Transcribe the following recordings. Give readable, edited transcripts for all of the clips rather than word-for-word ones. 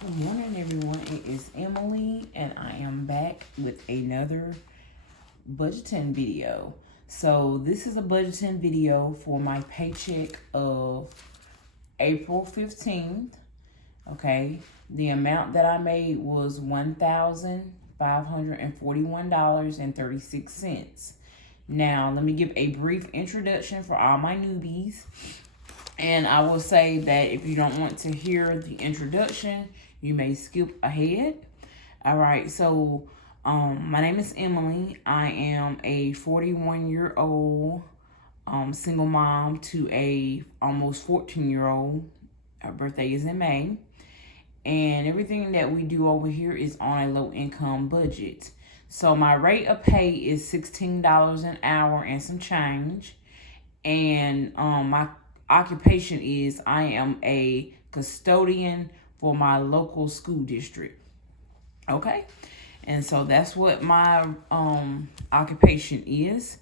Good morning, everyone. It is Emily, and I am back with another budgeting video. So, this is a budgeting video for my paycheck of April 15th. Okay, the amount that I made was $1,541.36. Now, let me give a brief introduction for all my newbies. And I will say that if you don't want to hear the introduction, you may skip ahead. All right, so my name is Emily. I am a 41-year-old single mom to a almost 14-year-old. Her birthday is in May. And everything that we do over here is on a low income budget. So my rate of pay is $16 an hour and some change. And my occupation is I am a custodian for my local school district. Okay, and so that's what my occupation is.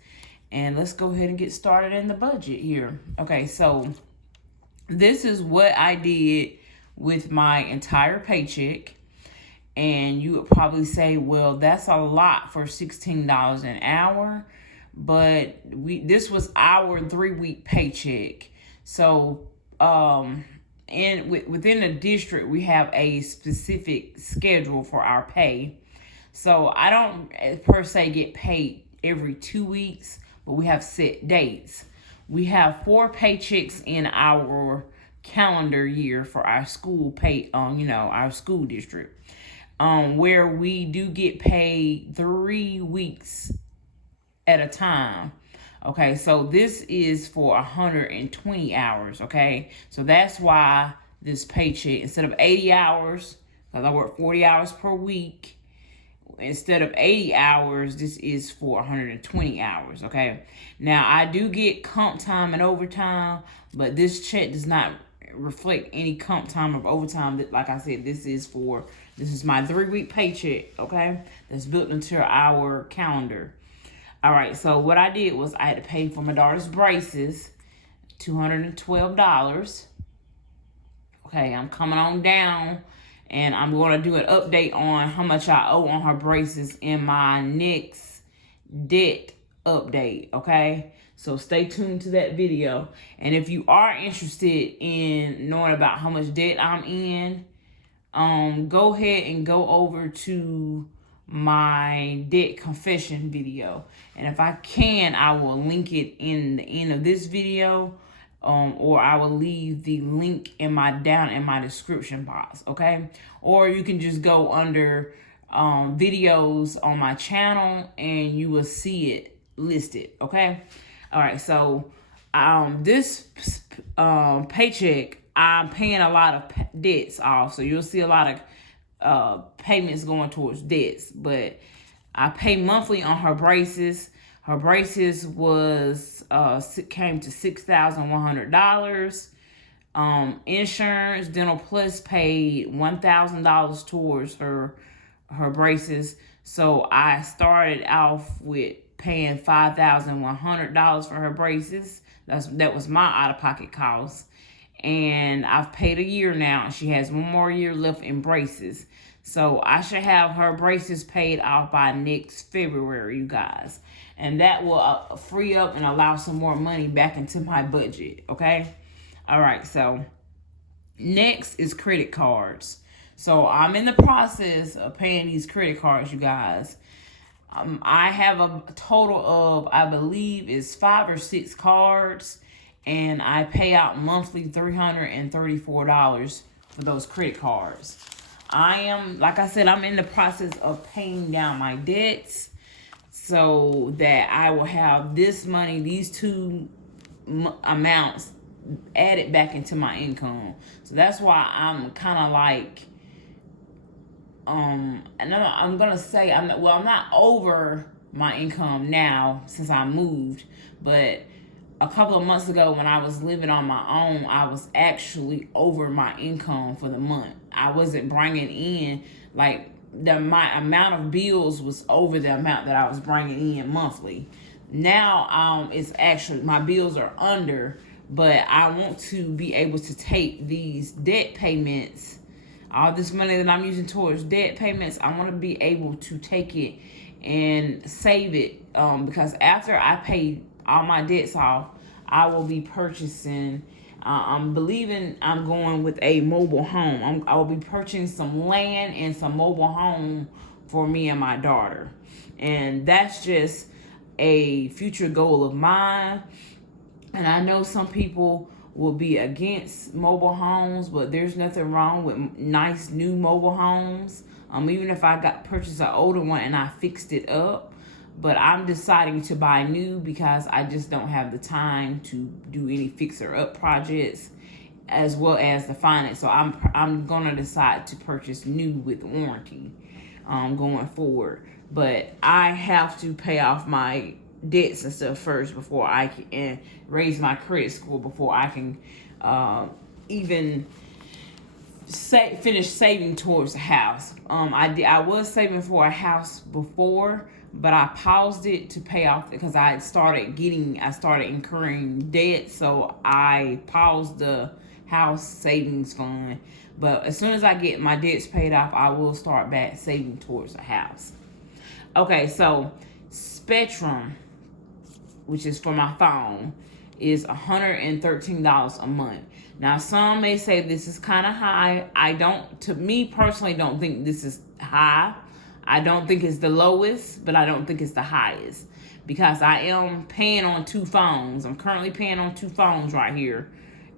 And let's go ahead and get started in the budget here. Okay, so this is what I did with my entire paycheck. And you would probably say, well, that's a lot for $16 an hour. But this was our 3-week paycheck. So within the district, we have a specific schedule for our pay. So I don't per se get paid every 2 weeks, but we have set dates. We have 4 paychecks in our calendar year for our school pay, our school district, where we do get paid 3 weeks at a time. Okay, so this is for 120 hours, okay? So that's why this paycheck, instead of 80 hours, because I work 40 hours per week, instead of 80 hours, this is for 120 hours, okay? Now, I do get comp time and overtime, but this check does not reflect any comp time or overtime. Like I said, this is my 3-week paycheck, okay? That's built into our calendar. All right, so what I did was I had to pay for my daughter's braces, $212. Okay, I'm coming on down, and I'm going to do an update on how much I owe on her braces in my next debt update, okay? So stay tuned to that video. And if you are interested in knowing about how much debt I'm in, go ahead and go over to my debt confession video, and if I can, I will link it in the end of this video, or I will leave the link down in my description box, okay? Or you can just go under videos on my channel and you will see it listed, okay? All right, so this paycheck, I'm paying a lot of debts off, so you'll see a lot of payments going towards debts. But I pay monthly on her braces. Her braces came to $6,100. Insurance, Dental Plus paid $1,000 towards her braces. So I started off with paying $5,100 for her braces. That was my out-of-pocket cost. And I've paid a year now, and she has 1 more year left in braces. So I should have her braces paid off by next February, you guys. And that will free up and allow some more money back into my budget, okay? All right, so next is credit cards. So I'm in the process of paying these credit cards, you guys. I have a total of, I believe, is 5 or 6 cards. And I pay out monthly $334 for those credit cards. Like I said, I'm in the process of paying down my debts so that I will have this money, these 2 amounts added back into my income. So that's why I'm kind of like, and I'm going to say, I'm not over my income now since I moved, but a couple of months ago when I was living on my own, I was actually over my income for the month. I wasn't bringing in, like, my amount of bills was over the amount that I was bringing in monthly. Now, it's actually, my bills are under, but I want to be able to take these debt payments all this money that I'm using towards debt payments, I want to be able to take it and save it, because after I pay all my debts off, I will be purchasing, I'm believing I'm going with a mobile home. I will be purchasing some land and some mobile home for me and my daughter. And that's just a future goal of mine. And I know some people will be against mobile homes, but there's nothing wrong with nice new mobile homes. Even if I purchased an older one and I fixed it up, but I'm deciding to buy new because I just don't have the time to do any fixer up projects, as well as the finance. So I'm gonna decide to purchase new with warranty, going forward. But I have to pay off my debts and stuff first before I can raise my credit score, before I can even finish saving towards a house. I was saving for a house before, but I paused it to pay off because I started incurring debt, so I paused the house savings fund. But as soon as I get my debts paid off, I will start back saving towards a house. Okay, so Spectrum, which is for my phone, is $113 a month. Now, some may say this is kind of high. To me personally, don't think this is high. I don't think it's the lowest, but I don't think it's the highest, because I am paying on 2 phones. I'm currently paying on 2 phones right here.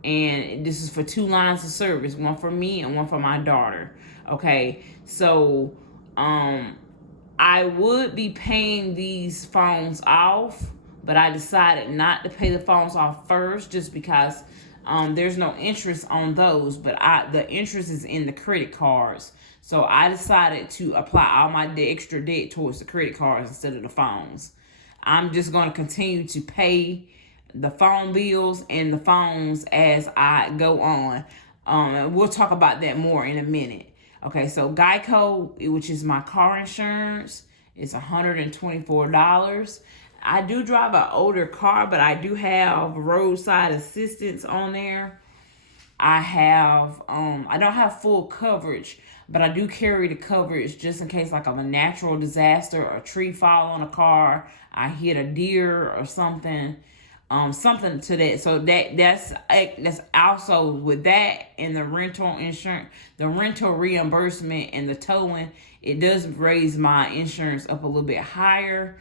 And this is for 2 lines of service, one for me and one for my daughter. Okay, so I would be paying these phones off, but I decided not to pay the phones off first, just because there's no interest on those, but the interest is in the credit cards. So I decided to apply all my extra debt towards the credit cards instead of the phones. I'm just going to continue to pay the phone bills and the phones as I go on. And we'll talk about that more in a minute. Okay, so Geico, which is my car insurance, is $124. I do drive an older car, but I do have roadside assistance on there. I don't have full coverage, but I do carry the coverage just in case, like, of a natural disaster, or a tree fall on a car, I hit a deer or something, something to that. So that's also with that, and the rental insurance, the rental reimbursement, and the towing, it does raise my insurance up a little bit higher.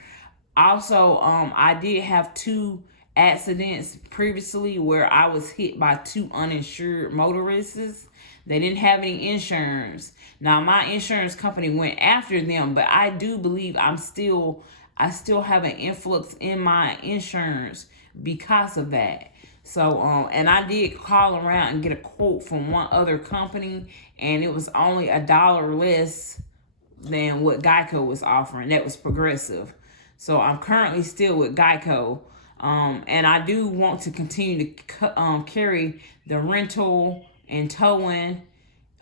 Also, I did have 2 accidents previously where I was hit by 2 uninsured motorists. They didn't have any insurance. Now, my insurance company went after them, but I do believe I still have an influx in my insurance because of that. So, and I did call around and get a quote from one other company, and it was only $1 less than what Geico was offering. That was Progressive. So I'm currently still with Geico. And I do want to continue to carry the rental and towing,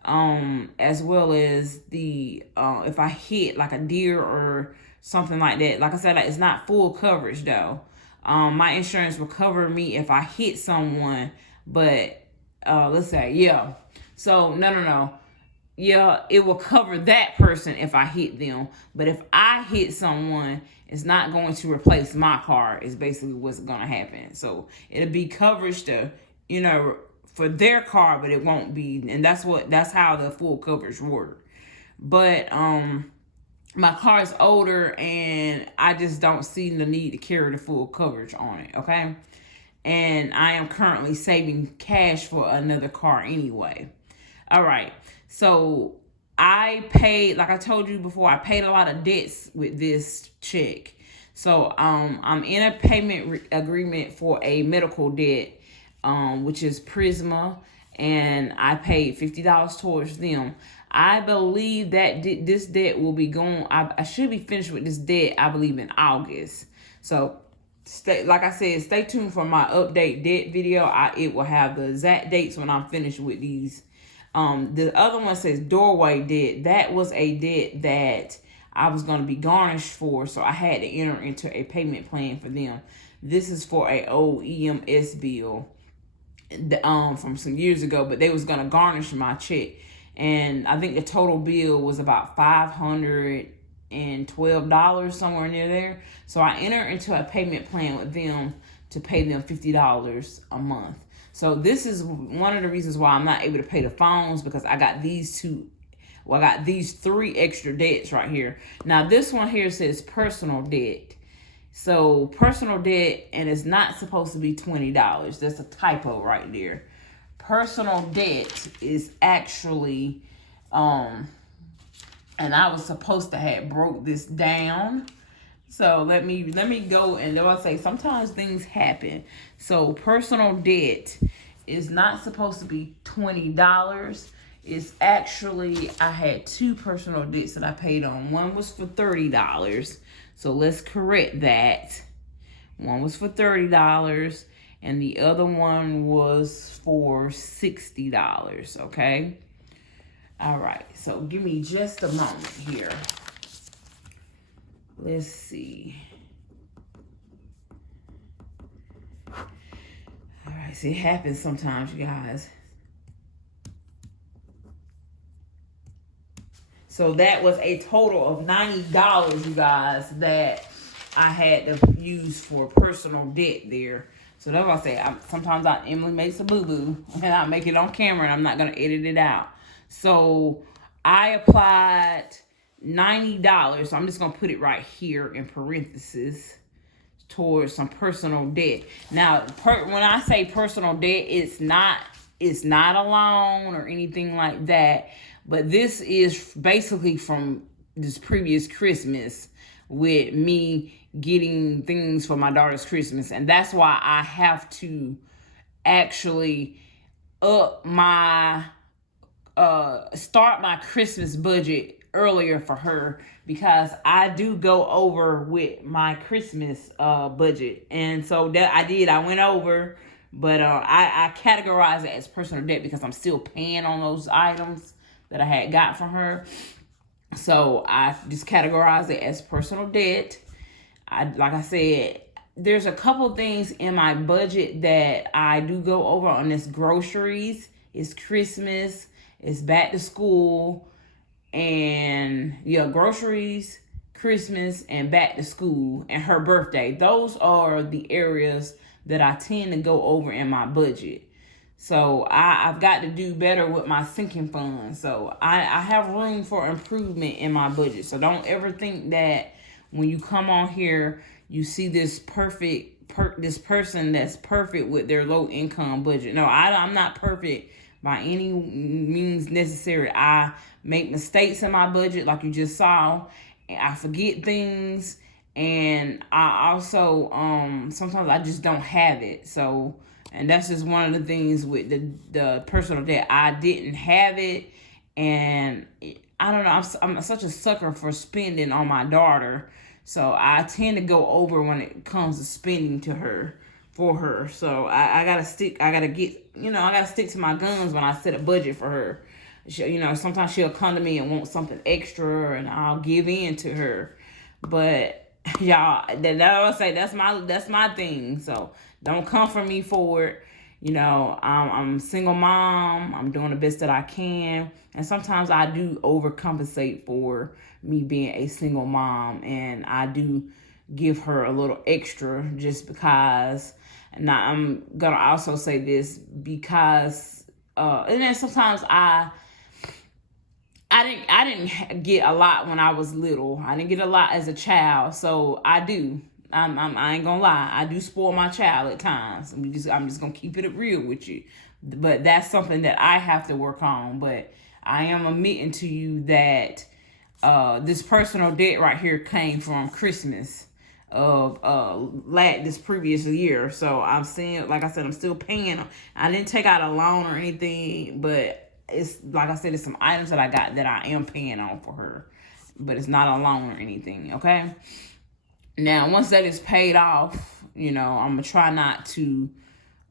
as well as the if I hit like a deer or something like that. Like I said, it's not full coverage though. My insurance will cover me if I hit someone, but let's say, yeah. So no. Yeah, it will cover that person if I hit them. But if I hit someone, it's not going to replace my car, is basically what's going to happen. So it'll be coverage for their car, but it won't be. And that's how the full coverage works. But my car is older, and I just don't see the need to carry the full coverage on it, okay? And I am currently saving cash for another car anyway. All right. So I paid, like I told you before, I paid a lot of debts with this check. So I'm in a payment agreement for a medical debt, which is Prisma, and I paid $50 towards them. I believe that this debt will be going, I should be finished with this debt, I believe, in August. So like I said, stay tuned for my update debt video. It will have the exact dates when I'm finished with these. The other one says doorway debt. That was a debt that I was going to be garnished for, so I had to enter into a payment plan for them. This is for a old EMS bill from some years ago, but they was going to garnish my check. and I think the total bill was about $512, somewhere near there. So I entered into a payment plan with them to pay them $50 a month. So this is one of the reasons why I'm not able to pay the phones, because I got these three extra debts right here. Now this one here says personal debt. So personal debt, and it's not supposed to be $20. That's a typo right there. Personal debt is actually, and I was supposed to have broke this down. So let me go, and I'll say sometimes things happen. So personal debt is not supposed to be $20. It's actually, I had two personal debts that I paid on. One was for $30. So let's correct that. One was for $30 and the other one was for $60, okay? All right, so give me just a moment here. Let's see. All right, see, it happens sometimes, you guys. So that was a total of $90, you guys, that I had to use for personal debt there. So that's what I say. Sometimes Emily makes a boo-boo, and I make it on camera, and I'm not going to edit it out. So I applied $90. So I'm just going to put it right here in parentheses towards some personal debt. Now, when I say personal debt, it's not a loan or anything like that. But this is basically from this previous Christmas with me getting things for my daughter's Christmas. And that's why I have to actually up my, start my Christmas budget earlier for her, because I do go over with my Christmas budget. And so that I went over, but I categorize it as personal debt because I'm still paying on those items that I had got from her. So I just categorize it as personal debt. Like I said, there's a couple things in my budget that I do go over on this: groceries, it's Christmas, it's back to school, and groceries, Christmas, and back to school, and her birthday. Those are the areas that I tend to go over in my budget. So I've got to do better with my sinking fund. So I have room for improvement in my budget. So don't ever think that when you come on here, you see this this person that's perfect with their low income budget. No, I'm not perfect by any means necessary. I make mistakes in my budget, like you just saw, and I forget things. And I also, sometimes I just don't have it. So, and that's just one of the things with the personal debt. I didn't have it, and I don't know. I'm such a sucker for spending on my daughter, so I tend to go over when it comes to spending for her. So I gotta stick. I gotta stick to my guns when I set a budget for her. Sometimes she'll come to me and want something extra, and I'll give in to her. But y'all, that's my thing. So don't come for me for it. I'm a single mom. I'm doing the best that I can. And sometimes I do overcompensate for me being a single mom. And I do give her a little extra just because. Now, I'm going to also say this because, and then sometimes I didn't get a lot when I was little. I didn't get a lot as a child. So I do. I ain't gonna lie. I do spoil my child at times. I'm just gonna keep it real with you. But that's something that I have to work on. But I am admitting to you that this personal debt right here came from Christmas of this previous year. So I'm saying, like I said, I'm still paying. I didn't take out a loan or anything, but it's like I said, it's some items that I got that I am paying on for her, but it's not a loan or anything. Okay. Now, once that is paid off, I'm going to try not to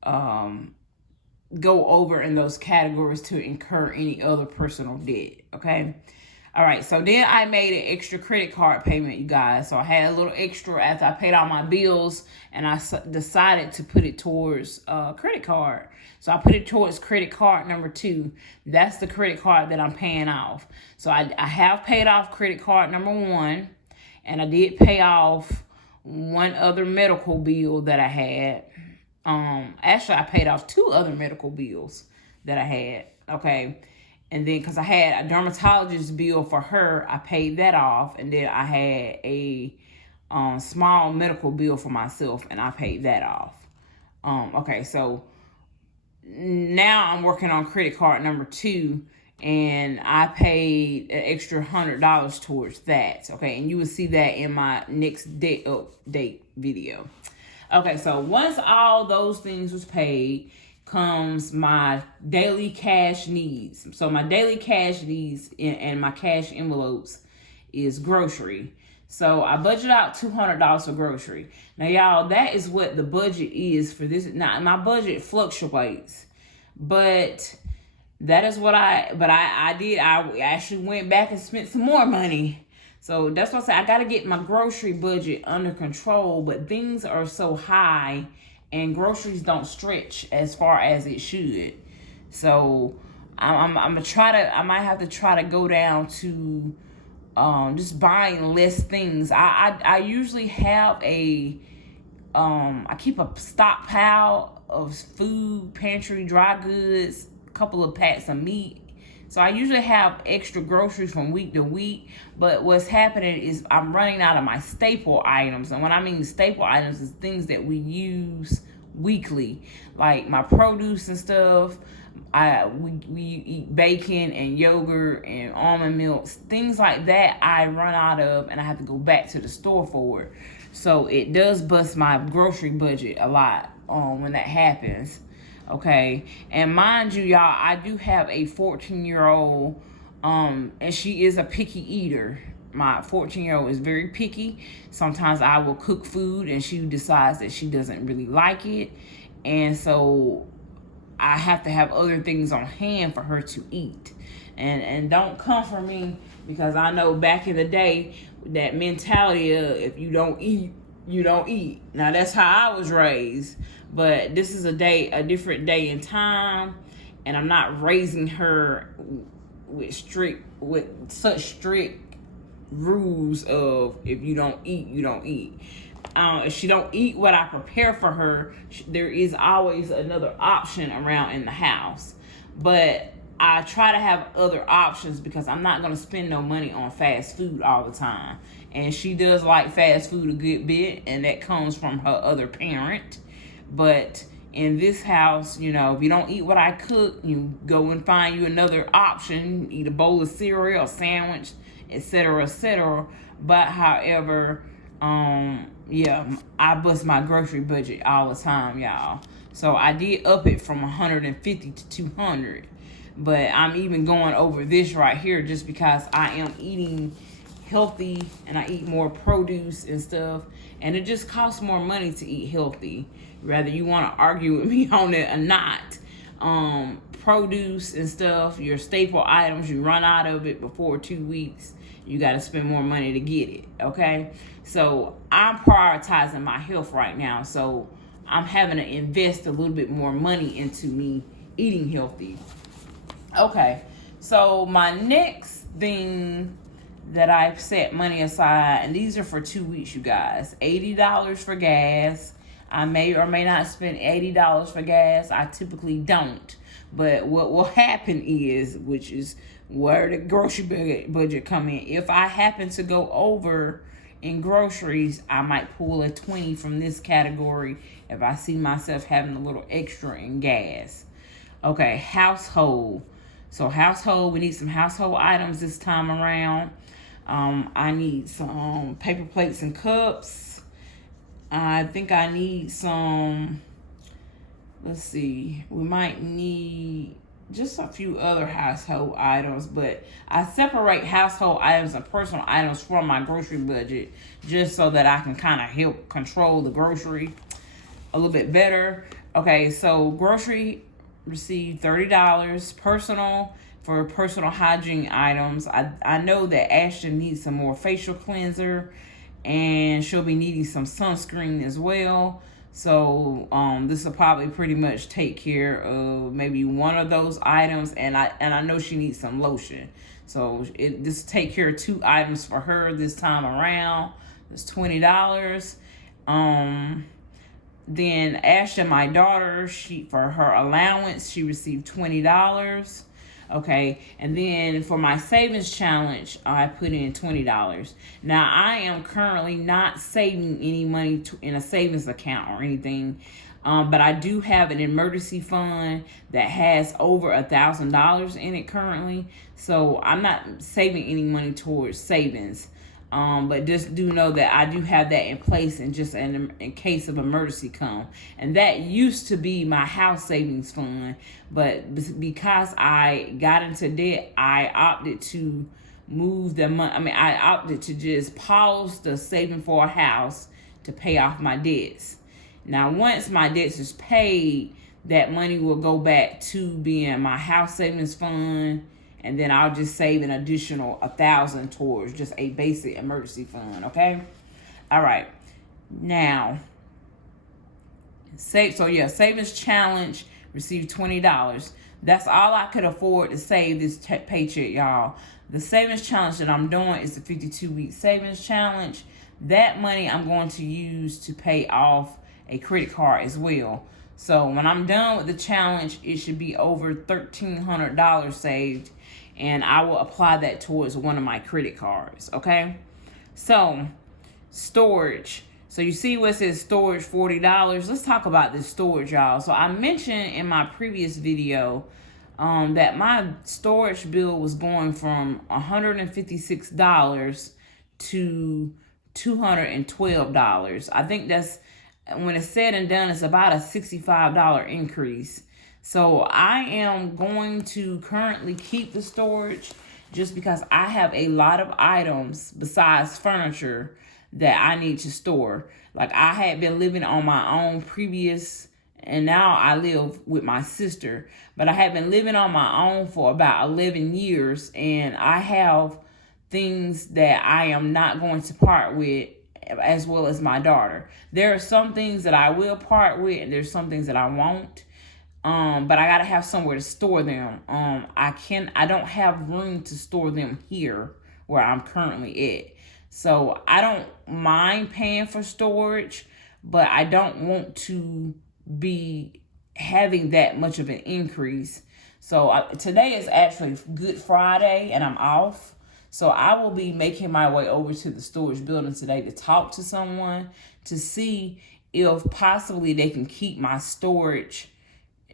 go over in those categories to incur any other personal debt, okay? All right, so then I made an extra credit card payment, you guys. So I had a little extra after I paid all my bills, and I decided to put it towards credit card. So I put it towards credit card number 2. That's the credit card that I'm paying off. So I have paid off credit card number 1, and I did pay off one other medical bill that I had. Actually, I paid off 2 other medical bills that I had. Okay. And then, because I had a dermatologist bill for her, I paid that off. And then I had a small medical bill for myself, and I paid that off. Okay, so now I'm working on credit card number 2, and I paid an extra $100 towards that. Okay, and you will see that in my next debt update video. Okay, so once all those things was paid, comes my daily cash needs. So my daily cash needs and my cash envelopes is grocery. So I budget out $200 for grocery. Now, y'all, that is what the budget is for this. Now, my budget fluctuates, but that is what I did. I actually went back and spent some more money. So that's what I say. I got to get my grocery budget under control, but things are so high and groceries don't stretch as far as it should. So I'm gonna I might have to try to go down to just buying less things. I usually have I keep a stockpile of food, pantry, dry goods, a couple of packs of meat. So I usually have extra groceries from week to week, but what's happening is I'm running out of my staple items. And when I mean staple items, is things that we use weekly, like my produce and stuff. We eat bacon and yogurt and almond milks, things like that. I run out of, and I have to go back to the store for it. So it does bust my grocery budget a lot when that happens. Okay, and mind you, y'all, I do have a 14-year-old, and she is a picky eater. My 14-year-old is very picky. Sometimes I will cook food and she decides that she doesn't really like it, and so I have to have other things on hand for her to eat. And don't come for me, because I know back in the day, that mentality of if you don't eat, you don't eat. Now, that's how I was raised. But this is a different day and time, and I'm not raising her with such strict rules of if you don't eat, you don't eat. If she don't eat what I prepare for her, there is always another option around in the house. But I try to have other options because I'm not going to spend no money on fast food all the time. And she does like fast food a good bit, and that comes from her other parent. But in this house, you know, if you don't eat what I cook, you go and find you another option, eat a bowl of cereal, a sandwich, etc., etc. But however, yeah, I bust my grocery budget all the time, y'all. So I did up it from 150 to 200. But I'm even going over this right here just because I am eating healthy and I eat more produce and stuff. And it just costs more money to eat healthy. Whether you want to argue with me on it or not. Produce and stuff, your staple items, you run out of it before 2 weeks. You got to spend more money to get it, okay? So I'm prioritizing my health right now. So I'm having to invest a little bit more money into me eating healthy. Okay, so my next thing that I've set money aside, and these are for 2 weeks, you guys. $80 for gas. I may or may not spend $80 for gas. I typically don't. But what will happen is, which is where the grocery budget come in. If I happen to go over in groceries, I might pull a 20 from this category if I see myself having a little extra in gas. Okay, household. So household, we need some household items this time around. I need some paper plates and cups. I think I need some, let's see, we might need just a few other household items, but I separate household items and personal items from my grocery budget just so that I can kind of help control the grocery a little bit better. Okay, so grocery received $30, personal for personal hygiene items. I know that Ashton needs some more facial cleanser, and she'll be needing some sunscreen as well. So this will probably pretty much take care of maybe one of those items, and I know she needs some lotion. So this take care of 2 items for her this time around. It's $20. Then Ashton, my daughter, for her allowance, she received $20. Okay, and then for my savings challenge, I put in $20. Now, I am currently not saving any money in a savings account or anything, but I do have an emergency fund that has over $1,000 in it currently, so I'm not saving any money towards savings. But just do know that I do have that in place in case of emergency come. And that used to be my house savings fund. But because I got into debt, I opted to move the money. I opted to just pause the saving for a house to pay off my debts. Now, once my debts is paid, that money will go back to being my house savings fund. And then I'll just save an additional $1,000 towards just a basic emergency fund, okay? All right. Now, savings challenge, received $20. That's all I could afford to save this paycheck, y'all. The savings challenge that I'm doing is the 52-week savings challenge. That money I'm going to use to pay off a credit card as well. So when I'm done with the challenge, it should be over $1,300 saved, and I will apply that towards one of my credit cards, okay? So, storage. So you see what says storage, $40. Let's talk about this storage, y'all. So I mentioned in my previous video that my storage bill was going from $156 to $212. I think that's, when it's said and done, it's about a $65 increase. So I am going to currently keep the storage just because I have a lot of items besides furniture that I need to store. Like, I had been living on my own previous, and now I live with my sister. But I had been living on my own for about 11 years, and I have things that I am not going to part with, as well as my daughter. There are some things that I will part with, and there's some things that I won't. But I gotta have somewhere to store them. I don't have room to store them here where I'm currently at. So I don't mind paying for storage, but I don't want to be having that much of an increase. So today is actually Good Friday, and I'm off. So I will be making my way over to the storage building today to talk to someone to see if possibly they can keep my storage.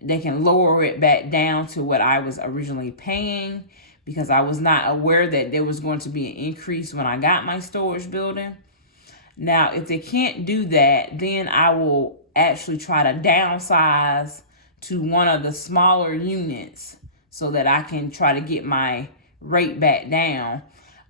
They can lower it back down to what I was originally paying, because I was not aware that there was going to be an increase when I got my storage building. Now, if they can't do that, then I will actually try to downsize to one of the smaller units so that I can try to get my rate back down.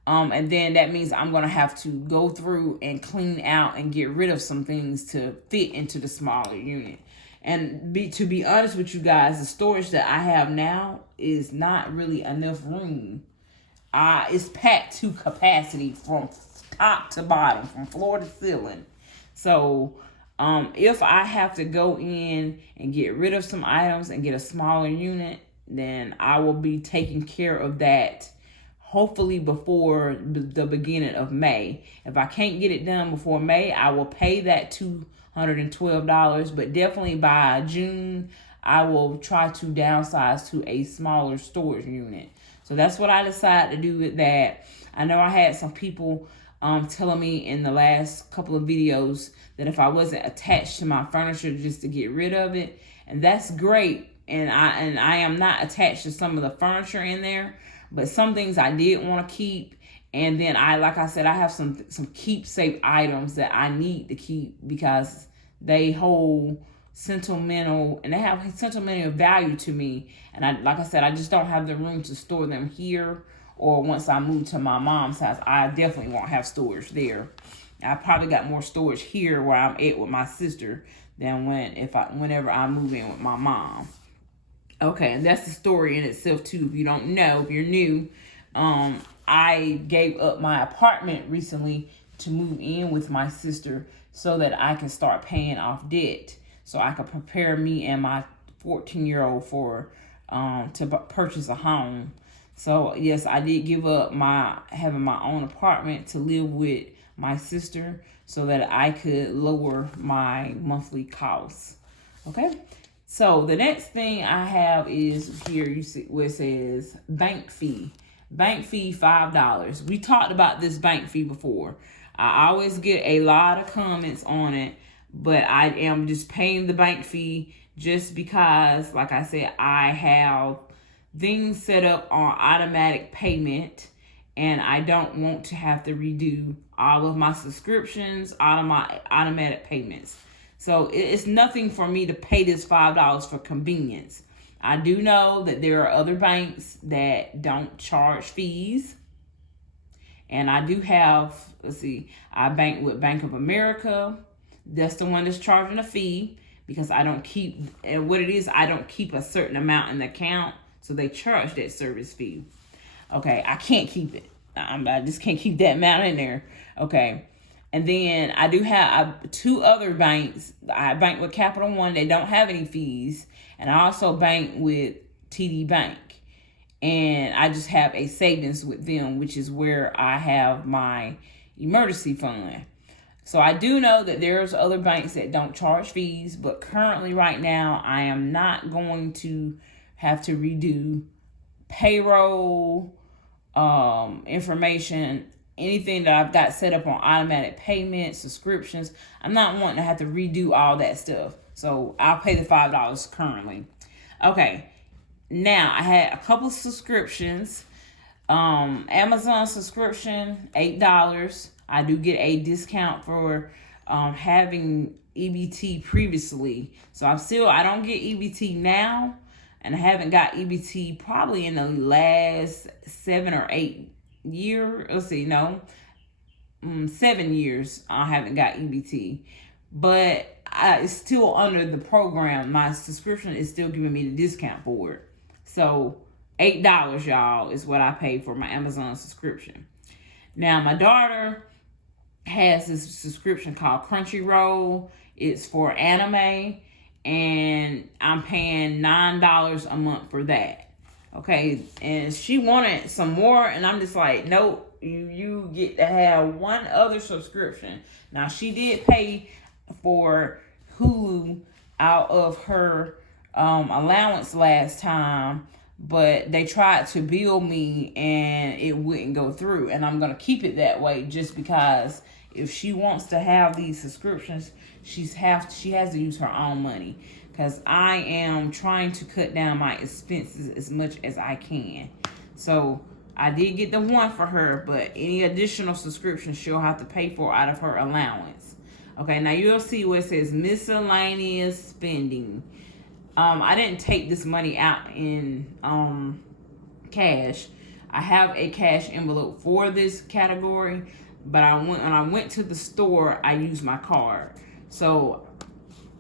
And then that means I'm going to have to go through and clean out and get rid of some things to fit into the smaller unit. And to be honest with you guys, the storage that I have now is not really enough room. It's packed to capacity from top to bottom, from floor to ceiling. So if I have to go in and get rid of some items and get a smaller unit, then I will be taking care of that hopefully before the beginning of May. If I can't get it done before May, I will pay that $212, but definitely by June, I will try to downsize to a smaller storage unit. So that's what I decided to do with that. I know I had some people telling me in the last couple of videos that if I wasn't attached to my furniture just to get rid of it, and that's great. And I am not attached to some of the furniture in there, but some things I did want to keep. And then like I said, I have some keepsake items that I need to keep because they hold sentimental, and they have sentimental value to me. And like I said, I just don't have the room to store them here, or once I move to my mom's house, I definitely won't have storage there. I probably got more storage here where I'm at with my sister than whenever I move in with my mom. Okay, and that's the story in itself too. If you don't know, if you're new, I gave up my apartment recently to move in with my sister so that I can start paying off debt, so I could prepare me and my 14-year-old for to purchase a home. So yes, I did give up my having my own apartment to live with my sister so that I could lower my monthly costs. Okay. So the next thing I have is here, you see where it says bank fee. Bank fee $5. We talked about this bank fee before. I always get a lot of comments on it, but I am just paying the bank fee just because, like I said, I have things set up on automatic payment, and I don't want to have to redo all of my subscriptions, all of my automatic payments. So it's nothing for me to pay this $5 for convenience. I do know that there are other banks that don't charge fees. And I do have, I bank with Bank of America. That's the one that's charging a fee because I don't keep, and what it is, I don't keep a certain amount in the account. So they charge that service fee. Okay, I can't keep it. I just can't keep that amount in there. Okay. And then I do have two other banks. I bank with Capital One. They don't have any fees. And I also bank with TD Bank. And I just have a savings with them, which is where I have my emergency fund. So I do know that there's other banks that don't charge fees. But currently right now, I am not going to have to redo payroll information, anything that I've got set up on automatic payments, subscriptions. I'm not wanting to have to redo all that stuff. So I'll pay the $5 currently. Okay. Now I had a couple of subscriptions. Amazon subscription, $8. I do get a discount for having EBT previously. So I don't get EBT now. And I haven't got EBT probably in the last 7 or 8 years. 7 years I haven't got EBT. But it's still under the program. My subscription is still giving me the discount for it. So $8, y'all, is what I pay for my Amazon subscription. Now, my daughter has this subscription called Crunchyroll. It's for anime. And I'm paying $9 a month for that. Okay, and she wanted some more, and I'm just like, nope, you get to have one other subscription. Now, she did pay for Hulu out of her allowance last time, but they tried to bill me, and it wouldn't go through. And I'm going to keep it that way just because if she wants to have these subscriptions, she has to use her own money, because I am trying to cut down my expenses as much as I can. So I did get the one for her, but any additional subscriptions she'll have to pay for out of her allowance. Okay, now you'll see where it says miscellaneous spending. I didn't take this money out in cash. I have a cash envelope for this category, but when I went to the store, I used my card. So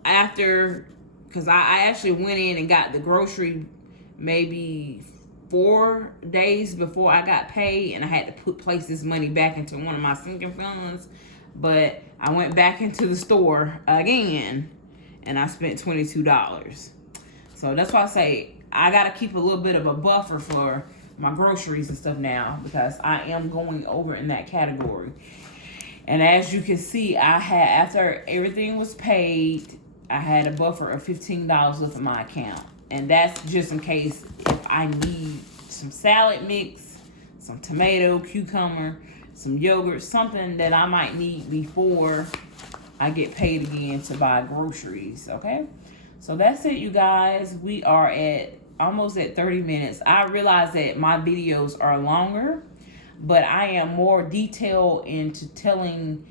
because I actually went in and got the grocery maybe 4 days before I got paid, and I had to place this money back into one of my sinking funds. But I went back into the store again, and I spent $22. So that's why I say I got to keep a little bit of a buffer for my groceries and stuff now, because I am going over in that category. And as you can see, after everything was paid, I had a buffer of $15 left in my account. And that's just in case if I need some salad mix, some tomato, cucumber, some yogurt, something that I might need before I get paid again to buy groceries, okay? So that's it, you guys. We are almost at 30 minutes. I realize that my videos are longer, but I am more detailed into telling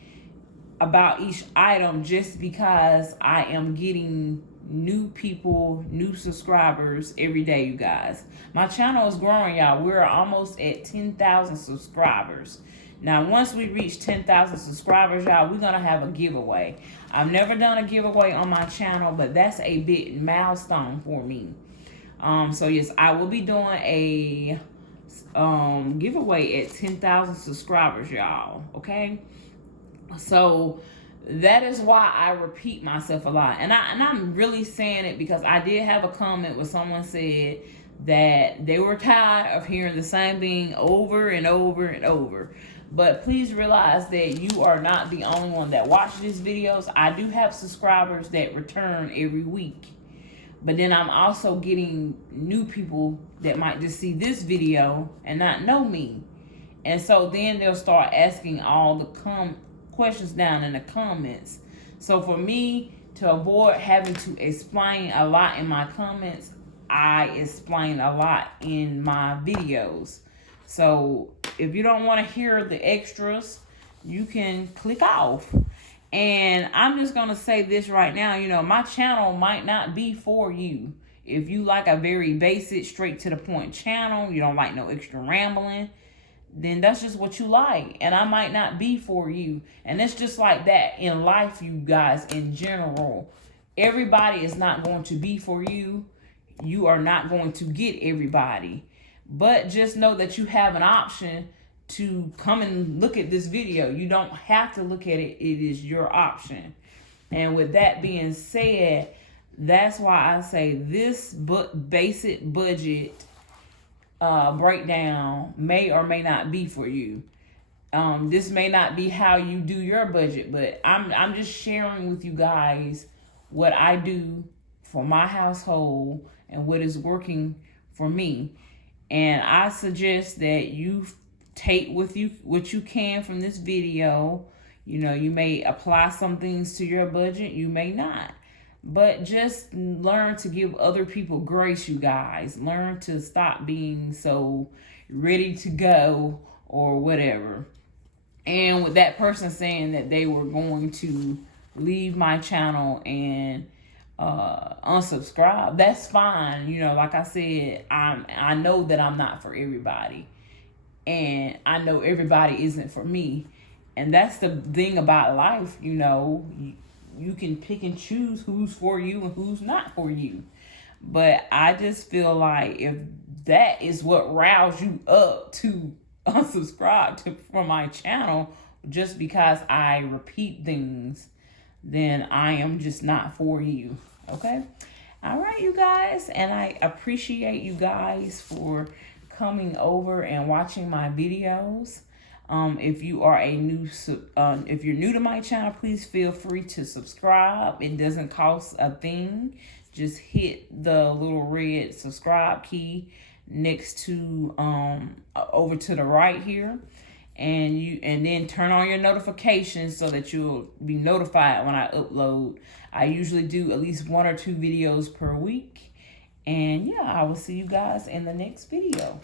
about each item just because I am getting new people, new subscribers every day, you guys. My channel is growing, y'all. We're almost at 10,000 subscribers. Now, once we reach 10,000 subscribers, y'all, we're going to have a giveaway. I've never done a giveaway on my channel, but that's a big milestone for me. So yes, I will be doing a giveaway at 10,000 subscribers, y'all. Okay. So that is why I repeat myself a lot. And I'm really saying it because I did have a comment where someone said that they were tired of hearing the same thing over and over and over. But please realize that you are not the only one that watches these videos. I do have subscribers that return every week. But then I'm also getting new people that might just see this video and not know me. And so then they'll start asking all the questions down in the comments. So for me to avoid having to explain a lot in my comments, I explain a lot in my videos. So if you don't want to hear the extras, you can click off. And I'm just going to say this right now, you know, my channel might not be for you. If you like a very basic, straight to the point channel, you don't like no extra rambling, then that's just what you like. And I might not be for you. And it's just like that in life, you guys, in general. Everybody is not going to be for you. You are not going to get everybody. But just know that you have an option to come and look at this video. You don't have to look at it. It is your option. And with that being said, that's why I say this basic budget breakdown may or may not be for you. This may not be how you do your budget, but I'm just sharing with you guys what I do for my household and what is working for me. And I suggest that you take with you what you can from this video. You know, you may apply some things to your budget, you may not. But just learn to give other people grace, you guys. Learn to stop being so ready to go or whatever. And with that person saying that they were going to leave my channel and unsubscribe, that's fine. You know, like I said, I know that I'm not for everybody. And I know everybody isn't for me. And that's the thing about life, you know. You can pick and choose who's for you and who's not for you. But I just feel like if that is what riles you up to unsubscribe from my channel just because I repeat things, then I am just not for you. Okay? All right, you guys. And I appreciate you guys for coming over and watching my videos. If you are if you're new to my channel, please feel free to subscribe. It doesn't cost a thing. Just hit the little red subscribe key next to over to the right here, and then turn on your notifications so that you'll be notified when I upload. I usually do at least 1 or 2 videos per week. And yeah, I will see you guys in the next video.